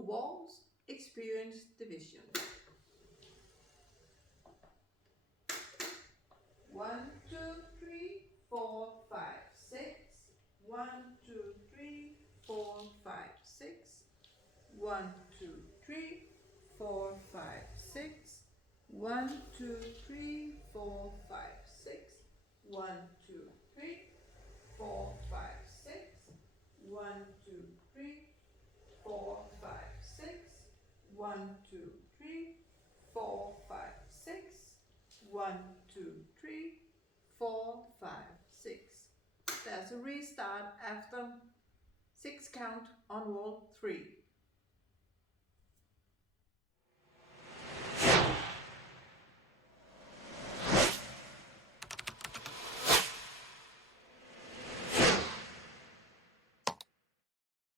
Waltz Experience Division. 1, 2, 3, 4, 5, 6. 1, 2, 3, 4, 5, 6. 1, 2, 3, 4, 5, 6. 1, 2, 3, 4, 5, 6. 1, 2, 3, 4, 5, 6. 1, 2, 3, 4, 5, 6. 1, 2, 3, 4, 5, 6. 1, 2, 3, 4, 5, 6. There's a restart after 6 count on wall 3.